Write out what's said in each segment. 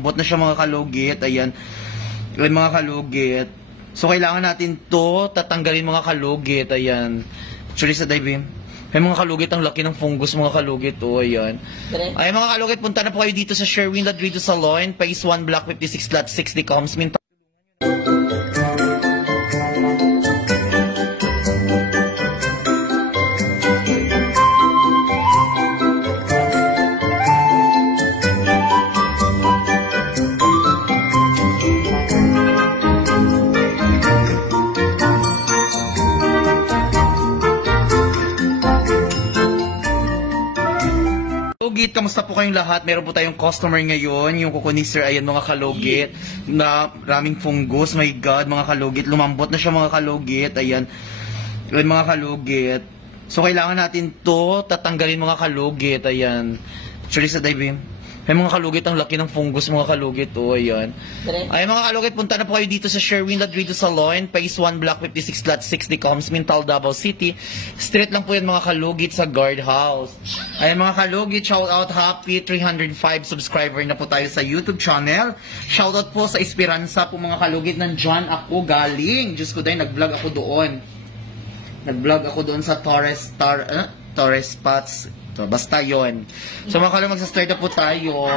Bot na siya mga kalugit, ayan. Ayan mga kalugit. So kailangan natin to tatanggalin mga kalugit, ayan. Actually sa dive, ay mga kalugit, ang laki ng fungus mga kalugit, oh, ayan. Ay mga kalugit, punta na po kayo dito sa Sherwin Ladrido Salon, Phase 1, Block 56, Lot 60, Comsmin. Kalugit, kamusta po kayong lahat? Meron po tayong customer ngayon, yung kukunin sir, ayan mga kalugit, na raming fungus, my god, mga kalugit, lumambot na siya mga kalugit, ayan, ayan mga kalugit. So kailangan natin to tatanggalin mga kalugit, ayan. Actually sa dive, ay mga kalugit, ang laki ng fungus mga kalugit, oh, ayan. Ay mga kalugit, punta na po kayo dito sa Sherwin Ladrido Salon, Phase 1, Block 56, Lot 60, Comsmin, Davao City. Straight lang po yan mga kalugit sa guardhouse. Ay mga kalugit, shout out, happy 305 subscriber na po tayo sa YouTube channel. Shout out po sa Esperanza po mga kalugit, nandyan ako galing. Diyos ko dahil, nag-vlog ako doon. Nag-vlog ako doon sa Torres Spots. So, basta yon. So mga kalugit, magsa-start na po tayo.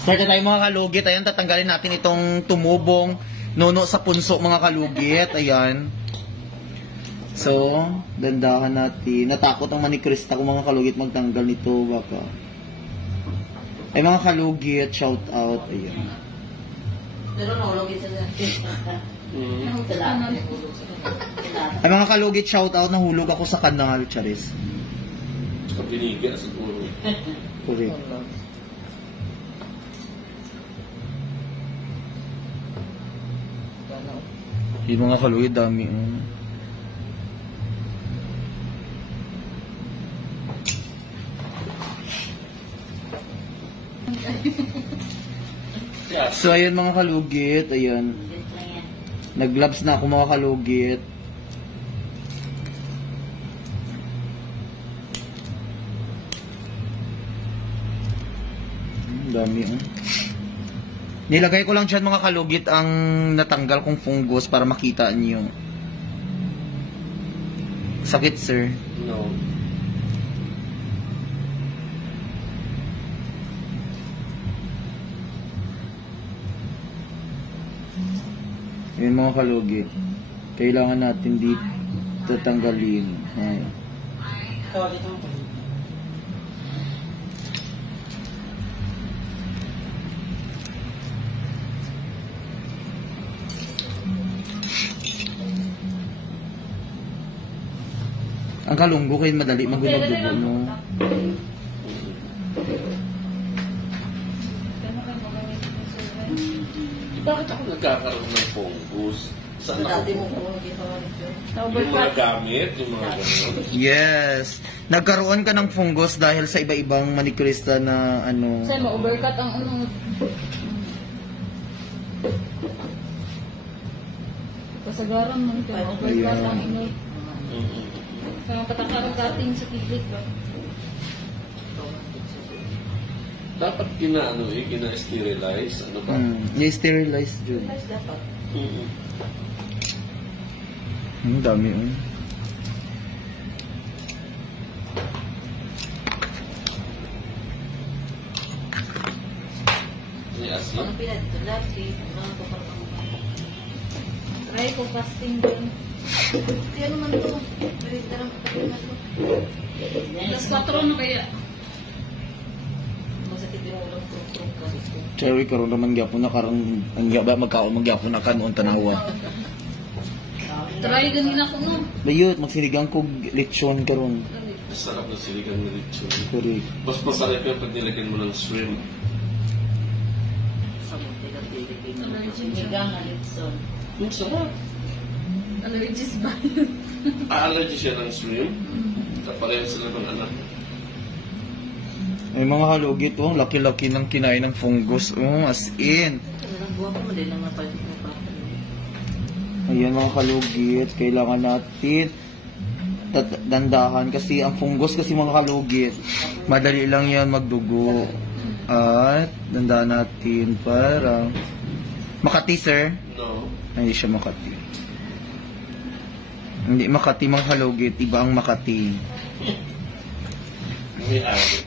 Start na tayo mga kalugit. Ayan, tatanggalin natin itong tumubong nuno sa punso mga kalugit. Ayan. So, dandahan natin. Natakot ang manikrista kung mga kalugit magtanggal nito. Baka. Ay mga kalugit, shout out. Ayan. Pero nahulogit sa Ay mga kalugit, shout out. Nahulog ako sa kanal, Charis. Binigyan sa turo. Correct. Yung mga kalugit, dami. So ayun mga kalugit, ayun. Nag-gloves na ako mga kalugit. Dami, Nilagay ko lang dyan mga kalugit ang natanggal kong fungus para makita niyo. Sakit, sir? No. Yun mga kalugit. Kailangan natin dito tanggalin. Ay. Ang kalunggo kayo madali magulog-dugo, no? Bakit ako nagkakaroon ng fungus? Saan ako? dati mo kung Yung mga gamit, yung mga gano'n. Yes. Nagkaroon ka ng fungus dahil sa iba-ibang manikurista na ano. Sa'yo, ma-overcut ang unong... Kasagaran mo ito, ma-overcut ang inot. Kaya patakaroon dating sa kidlit ba? Dapat kina-sterilize, ano ba? I-sterilize dyan. dapat. Ang dami, Yes, Mga pinadito lagi, mga kapatang. Try ko fasting doon. Kaya naman ito, pinadito lang kapatang ito. Alas 4 na kaya. Masakit yung ulang truk-truk kasi. Cherry, karoon naman gyapon na karoon, ang magkaon magyapon na kanon tanawa. Try ganina ko no. Bayot, magsinigang ko lechon karon. Sarap na siligang na lechon. Correct. Mas masarap yung pag nilagyan mo ng shrimp. Sa munti ng Pilipino. Nigang Alipson. Yung sarap. Allergies ba? Allergy siya ng shrimp. Kapareho sila ng anak. Ay mga kalugit, ang laki-laki ng kinain ng fungus. As in. Ang buwan ko mo din ang mapalit mo pa. Ayan mga kalugit, kailangan natin dandahan kasi ang fungus kasi mga kalugit, madali lang yan magdugo. At, dandaan natin para... Makati, sir? No. Hindi siya Makati. Hindi Makati mga kalugit, iba ang Makati. May ari.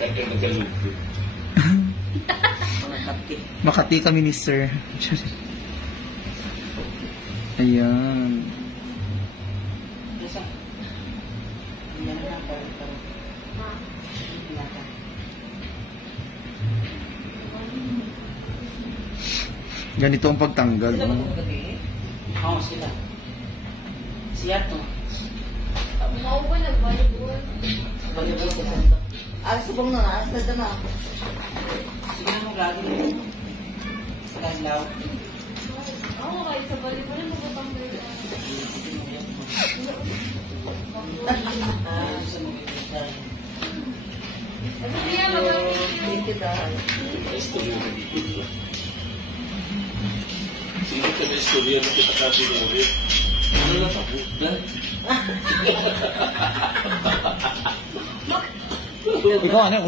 Kaya nagalugit. Makati kami ni sir. Ayan. Ganito ang pagtanggal. Sila ba Oh. itong gabi? Oo, sila. Siya to. Mau ba nag-volleyball? Volleyball ko punta. Subong na na. Asad na ako. Sige na mo lagi. Sa kanlaw. Oo, kahit sa volleyball na magpapanggal. Sa mga tayo. Ano niya, magamit Thank you, dahil. Istorya na dito. Sino ka na istorya na kita kasi ng ulit? Ano na tapos na? Ikaw ano?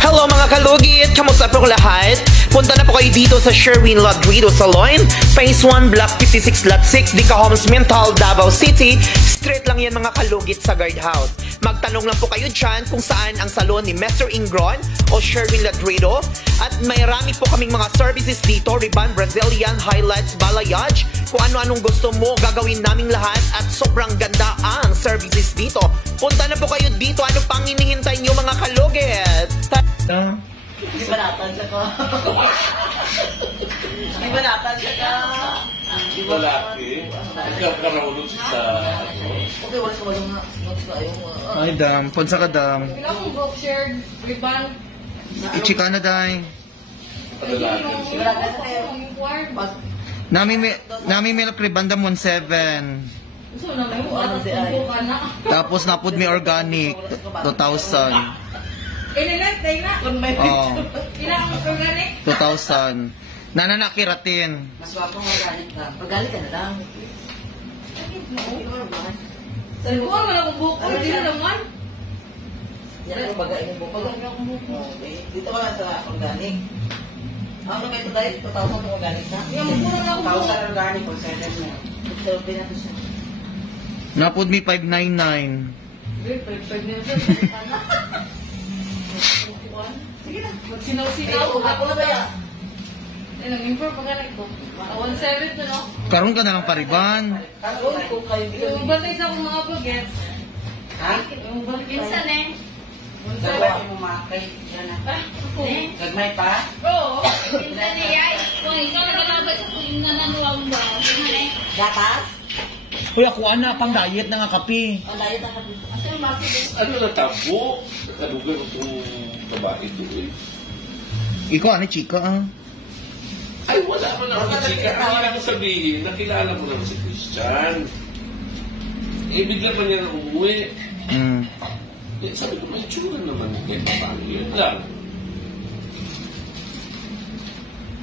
Hello mga kalugit! Kamusta po lahat? Punta na po kayo dito sa Sherwin Ladrido Salon, Phase 1, Block 56, Lot 6, Dica Homes, Mental, Davao City. Straight lang yan mga kalugit sa guardhouse. Magtanong lang po kayo dyan kung saan ang salon ni Mr. Ingron o Sherwin Ladrido. At marami po kaming mga services dito, Ribbon, Brazilian, Highlights, Balayage. Kung ano-anong gusto mo, gagawin naming lahat at sobrang ganda ang services dito. Punta na po kayo dito. Ano pang hinihintay nyo mga kalugit? Di ba natan siya ka? Di ba natan siya ka? Di ba Malaki. Nagkakaraulo siya sa... Okay, wala sa walang nga. Ay, dam. Punsa ka, dam. Kailangan kong book shared ribbon. Ichika na, day. Padalagan siya. Yung quart. Nami milk ribbon dam 17. So, naman yung atas ng buka na. Tapos napod may organic 2,000. Ililat, tayo na. Kung may Oh, Kailangan kong organic. 2,000. Nananakiratin. mas wapang organic ka. Organic ka na lang. Sabi ko, wala akong buko. Hindi na naman. Yan ang bagay ng buko. Wala akong buko. Okay. Dito ka lang sa organic. Ano ba ito dahil? 2,000 ang organic na? Yung mura na akong buko. 1,000 organic kung saan mo. Ito, pinato siya. Napod may 599. Pwede na siya. Sige na. Magsinaw-sinaw. Ako na ba yan? Nag-improve pa ganit ko. 1.7 to, no? Karon ka na lang pariban. Kung kayo Yung bantay sa akong mga bagets. Ha? Yung bantay. Minsan eh. Dalawa yung makay. Yan na. Gagmay pa? Oo. Minsan eh, ay. Kung ikaw na malabas sa kung nananuwang ba. Gatas? Uy, ako ana, pang diet na nga kape. Ang layo na kapi. Asa yung bakit? Ano na tabo? Nakalugan itong babae doon. Ikaw ano, chika ah. Ay, wala mo na ako chika. Ang ibig ko sabihin, nakilala mo naman si Christian. Eh, bigla pa niya na umuwi. Eh, sabi ko, may tsura naman. Eh, paano yun lang?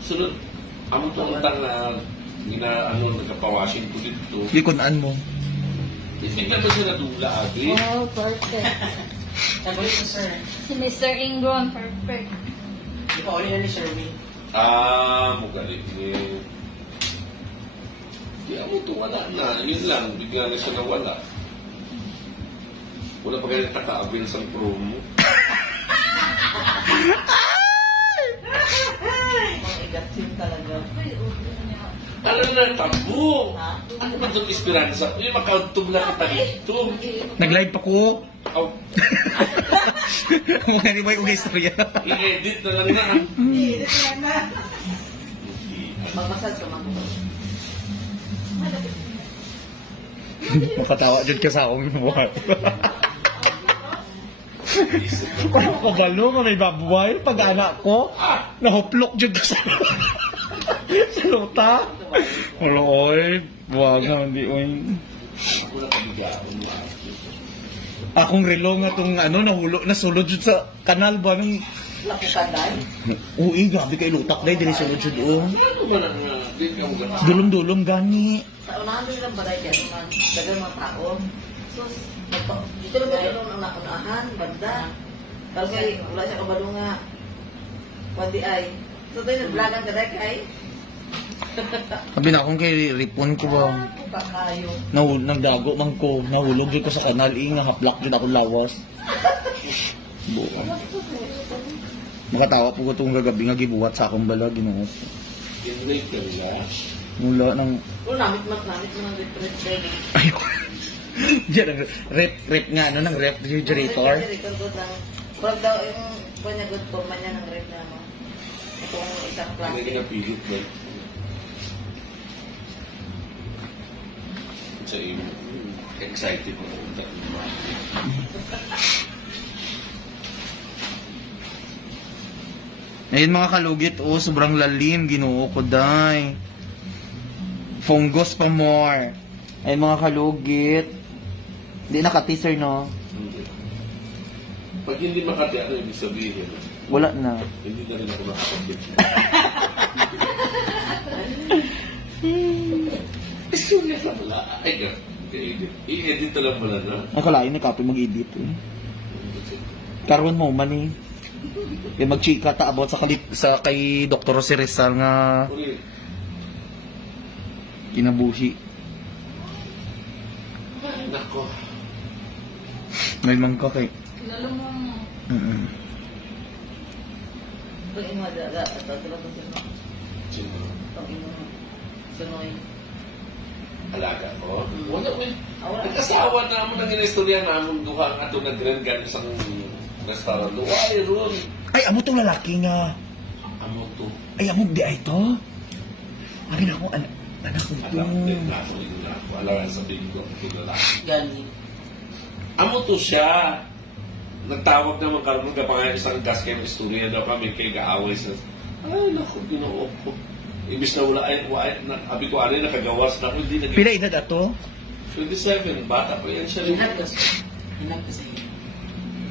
Sunod, amo itong na nagkapawashing ko dito. Likunaan mo. Eh, bigla pa siya nadula, Adi. Oh, perfect. Sabi ko, sir. Si Mr. Ingron, perfect. Di pa uli na ni Sherwin. Magaling eh. Di ako ito, wala na. Yun lang, bigla na siya nawala. Wala pa ganyan taka-avail sa promo. Mga igatsin talaga. Ano na, tabo? Ha? Ano ba itong esperanza? Yung makautog na kita dito. Nag-live pa ko. Oh, Kung ano ba yung istorya. i-edit na lang na. Hindi, ito na. Magmasal ka mga. Makatawa dyan ka sa akong buhay. Kung kabalo mo may babuhay, pag anak ko, nahuplok dyan ka sa sa luta. Wala oy, buwag nga, hindi oy. Ako na kabigaan mo. Akong relo nga itong nahulo, nasulod dyan sa kanal ba nung... Lakukan dahil. Uy, gabi kay lutak dahil, dili sulod dyan oh. Ano mo na nga? Di ka mo Dulom-dulom gani. Sa unahan doon lang balay kaya naman. Dagal mga tao. So, Dito lang ba yung unahan, banda. Tapos ay, wala siya kabalo nga. Pwede ay. So tayo nag-vlogan ka dahil kay? Sabi na akong kay Ripon ko ba? Kakayo. Nagdago man ko, nahulog yun ko sa kanal, nahaplak yun ako lawas. Buka. Makatawa po ko itong gagabi nga gibuhat sa akong bala, ginuot. In-rate ka nila. Mula ng... Namit mo ng refrigerator. Ayoko. Diyan, rep nga, ano, ng refrigerator. Refrigerator ko lang. Pag daw yung kanya good po man yan ng ref na mo. Itong isang Hindi plastic. ka pilit ba? Sa iyo, excited mo. Ayun mga kalugit, oh, sobrang lalim, Ginoo ko, day. Fungus pa more. Ayun mga kalugit. Hindi naka-teaser, no? Pag hindi makati, ano ibig sabihin? Wala na. Hindi na rin ako nakakapit. Istorya lang wala. Ay, i-edit. I-edit na lang wala na. Ang kalain ni Kapi mag-edit, eh. Karoon mo man, eh. Yung mag-chika ta about sa kay Dr. Jose Rizal nga Ulit. kinabuhi. Ay, nako. May mangka kay. Kilala mo ang Pag imo daga, ito sila kung sino. Sino? Pag imo sunoy. Alaga ko? Wala mo. Wala. Nagkasawa na mo nang inistorya namon duha nga ito nag-grand isang restaurant. Why ron? Ay, amo tong lalaki nga. Amo to. Ay, amo di ay to. Abi na ako, anak ko ito. Alam din na ako. Alam nga sabihin ko. Kinalaki. Gani. Amo to siya. Nagtawag naman karoon ng kapangay isang gas kayo istorya daw kami kay gaaway sa ay naku, ginoo ko. Ibis na wala ay abi ko ano nakagawas na ako hindi nag Pila edad ato? 27, bata pa yan siya rin. Hinag kasi.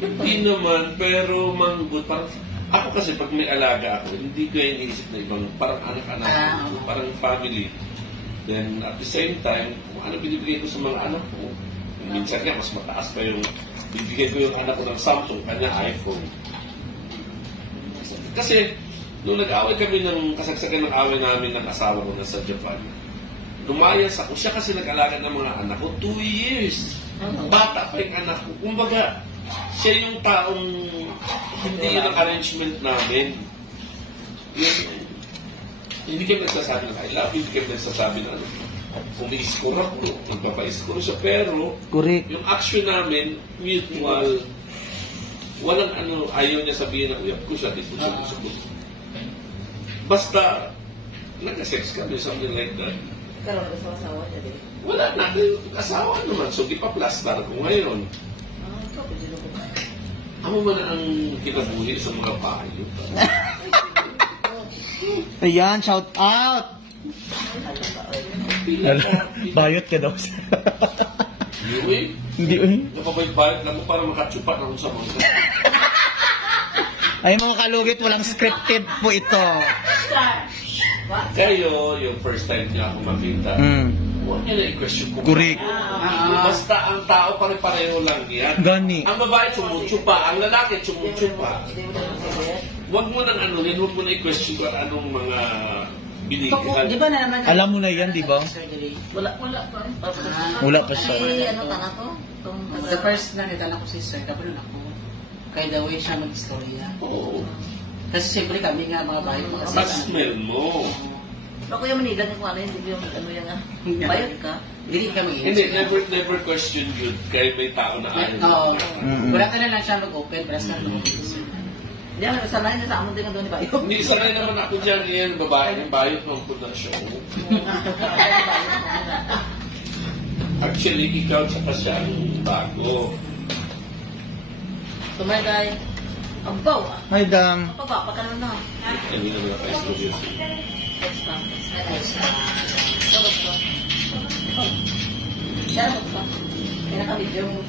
Hindi naman, pero manggut parang ako kasi pag may alaga ako, hindi ko yung iisip na ibang parang anak-anak ko, parang family. Then at the same time, kung ano binibigay ko sa mga anak ko, minsan nga mas mataas pa yung bibigay ko yung anak ko ng Samsung, kanya iPhone. Kasi nung nag-away kami ng kasagsagan ng away namin ng asawa ko na sa Japan, lumayas ako. Siya kasi nag-alaga ng mga anak ko 2 years. Bata pa yung anak ko. Kumbaga, siya yung taong hindi yun ang arrangement namin. Hindi kami nagsasabi ng I love you, hindi kami nagsasabi ng ano. Kung may score ako, magpapa-score siya. Pero, Correct. yung action namin, mutual. Walang ano, ayaw niya sabihin na uyap ko siya, dito siya gusto ko. Basta, nag-sex kami, something like that. Karoon ko sa asawa niya din. Wala na, asawa naman. So, ipaplastar ko ngayon. Ikaw, pwede ko. Amo man ang kinabuhi sa mga payo. Ayan, shout out! Bayot ka daw. Uy, Hindi, uy. napabayt-bayt lang mo para makatsupat ako sa mga. Ay, mga kalugit, walang scripted po ito. Kayo, yung first time niya ako makita, huwag niya na i-question ko. Correct. Basta ang tao pare-pareho lang yan. Gani. Ang babae tsumutsupa, ang lalaki tsumutsupa. Hindi mo naman sabihin. Huwag mo nang anuhin, huwag mo na i-question kung anong mga binigyan. Di ba na naman? Alam mo na yan, di ba? Wala pa. Wala pa siya. Ay, ano tanga ko? The first na nitala ko si Sir, dapat na ako. Kaya the way siya mag-istorya. Oo. Kasi siyempre kami nga mga bahay mga Mas smell mo. Ako yung Manila kung ano hindi yung ano yan nga. Bayad ka. Hindi kami Hindi, never question yun. Kahit may tao na ayaw. Oo. Mm-mm. Wala ka na lang siya mag-open, basta mag-open. Hindi ako sanay na sa amon din nga doon ni Bayo. Hindi, sanay naman ako dyan. Yan, babae ng bayot ng pundasyon. Actually, ikaw sa siya ang bago. Tumagay. Ang baw ah. Hi, Dam. Papa ka naman na. Hindi naman ako studio. Next pa. Sabot ko. Sabot ko. Kaya naka-video mo.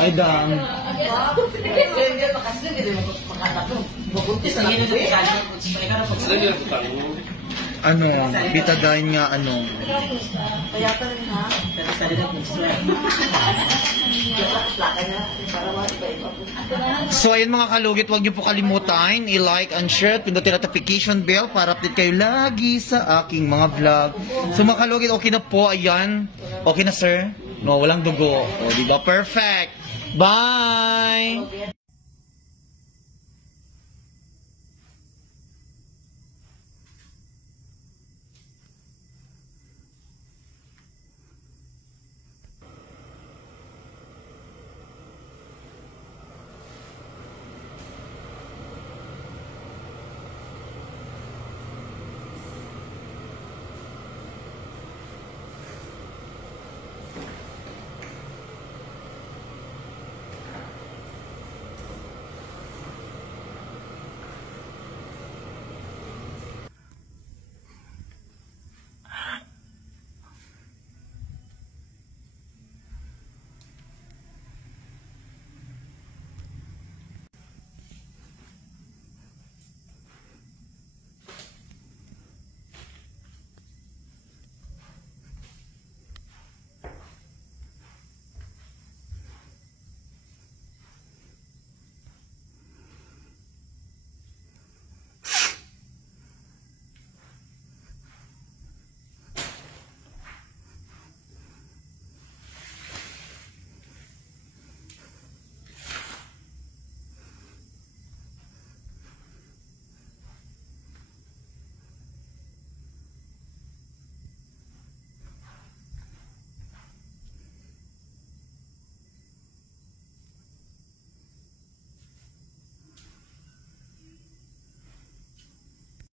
Hi, Dam. Hindi pa kasi hindi mo makakalap mo. Mabuntis na lang. Saan niya ito tango? Ano, bitagain nga ano. Kaya ka rin ha. Pero sa nila kung sweat. Plaka na. Para iba-iba po. So ayun mga kalugit, huwag niyo po kalimutan i-like and share, pindutin ang notification bell para update kayo lagi sa aking mga vlog. So mga kalugit, okay na po, ayan. Okay na sir? No, walang dugo. O, diba? Perfect! Bye!